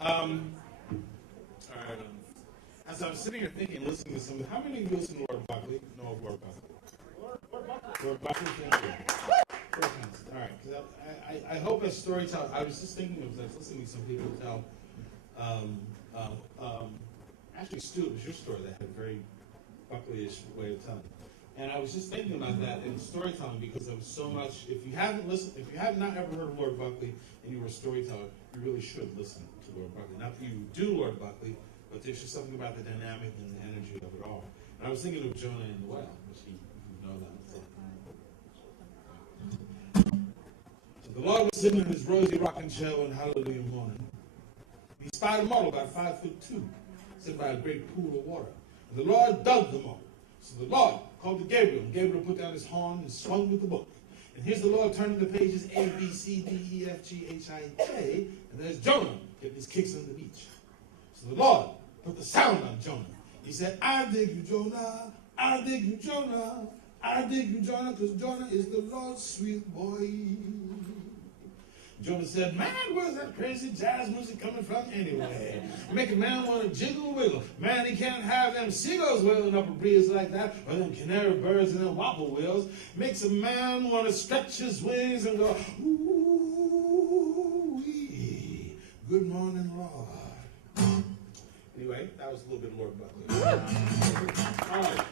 All right. As I was sitting here thinking, listening to something, how many of you listen to Lord Buckley? No, Lord Buckley. Lord Buckley, thank you. All right. Because I hope as storyteller, I was just thinking, I was listening to some people tell, actually, Stu, it was your story that had a very Buckley-ish way of telling. And I was just thinking about that in storytelling because there was so much. If you have not ever heard of Lord Buckley and you were a storyteller, you really should listen to Lord Buckley. Not that you do Lord Buckley, but there's just something about the dynamic and the energy of it all. And I was thinking of Jonah in the Well, which you know that. So the Lord was sitting in his rosy rocking chair one hallelujah morning. He spied a model about 5'2", sitting by a great pool of water. And the Lord dug the model. So the Lord called to Gabriel, and Gabriel put down his horn and swung with the book. And here's the Lord turning the pages A, B, C, D, E, F, G, H, I, J, and there's Jonah getting his kicks on the beach. So the Lord put the sound on Jonah. He said, I dig you, Jonah. I dig you, Jonah. I dig you, Jonah, because Jonah is the Lord's sweet boy. Jonah said, man, where's that crazy jazz music coming from anyway? Make a man want to jiggle wiggle. Man, he can't have them seagulls wailing up a breeze like that, or them canary birds and them wobble wheels. Makes a man want to stretch his wings and go, ooh-wee. Good morning, Lord. Anyway, that was a little bit of Lord Buckley. All right.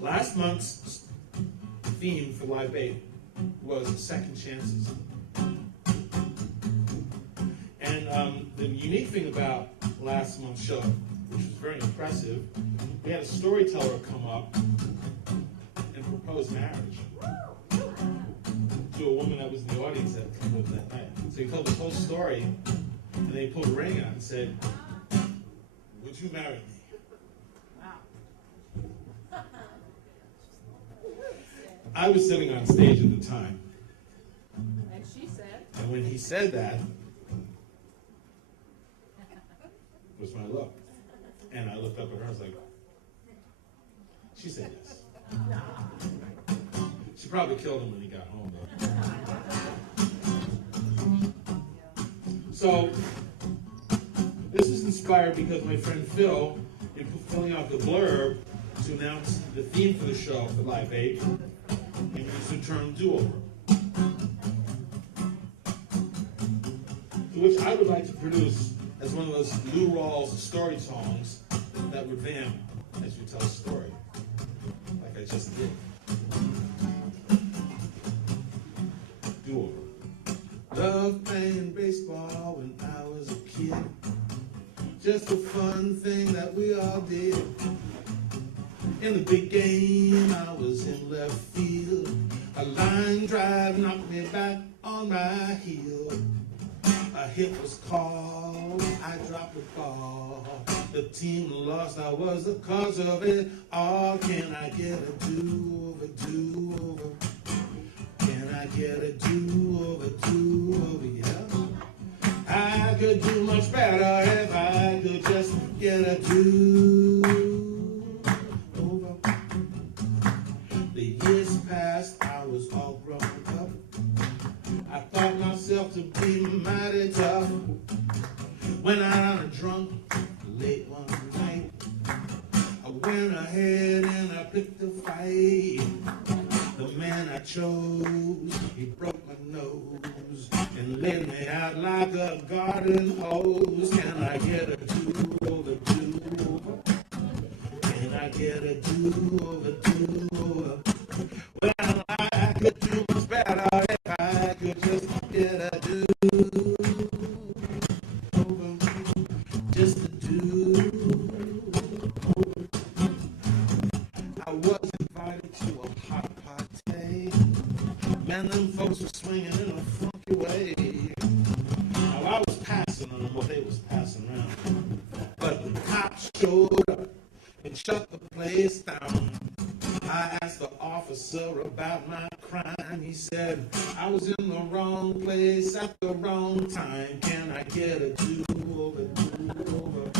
Last month's theme for Live 8 was second chances. And the unique thing about last month's show, which was very impressive, we had a storyteller come up and propose marriage to a woman that was in the audience that came over that night. So he told the whole story, and then he pulled a ring out and said, would you marry me? I was sitting on stage at the time. And she said. And when he said that, was my look. And I looked up at her, I was like, she said yes. She probably killed him when he got home, though. So, this is inspired because my friend Phil, in filling out the blurb to announce the theme for the show for Live 8, he used the term do-over. To which I would like to produce as one of those Lou Rawls story songs that would vamp as you tell a story, like I just did. Do-over. Loved playing baseball when I was a kid. Just a fun thing that we all did. In the big game, I was in left field. A line drive knocked me back on my heel. A hit was called, I dropped the ball. The team lost, I was the cause of it all. Can I get a do-over, do-over? Can I get a do-over, do-over, yeah? I could do much better if I could just get a do-over. The years passed, I was all grown up. I thought myself to be mighty tough. Went out on a drunk late one night. I went ahead and I picked a fight. The man I chose, he broke my nose and laid me out like a garden hose. Can I get a do-over, do-over? Can I get a do-over, do-over? Well, I could do much better if I could just get a do-over, just a do-over. I was invited to a hot party. Man, them folks were swinging in a funky way. Now, I was passing on them while they was passing around. But the cops showed up and shut the place down. I asked the officer about my crime. He said, I was in the wrong place at the wrong time. Can I get a do-over, do-over?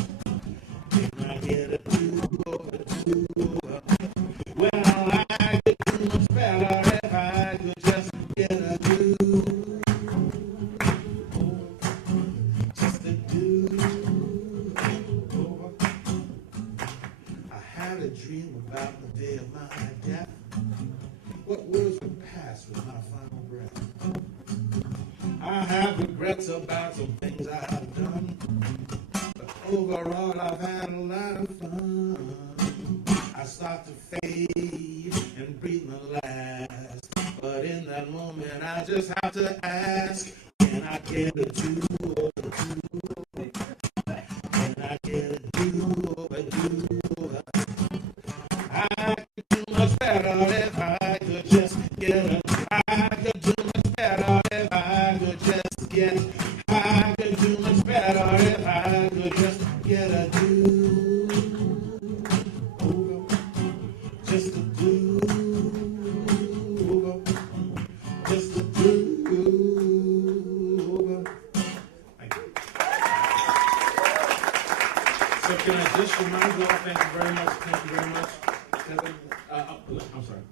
Can I get a do-over, do-over? Well, I could do much better dream about the day of my death? What words would pass with my final breath? I have regrets about some things I have done, but overall I've had a lot of fun. I start to fade and breathe my last, but in that moment I just have to ask, can I get a do-over? Can I get a do-over? I could do much better if I could just get a. I could do much better if I could just get. I could do much better if I could just get a do-over. Just a do-over. Just a do-over. Thank you. So can I just remind you all, thank you very much, Kevin, I'm sorry.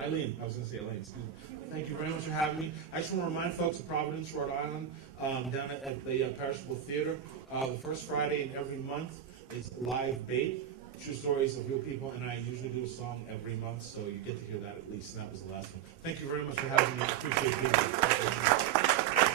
Eileen, I was going to say Elaine, excuse me. Thank you very much for having me. I just want to remind folks of Providence, Rhode Island, down at the Perishable Theater, the first Friday in every month, it's live bait, true stories of real people, and I usually do a song every month, so you get to hear that at least, and that was the last one. Thank you very much for having me. I appreciate being here.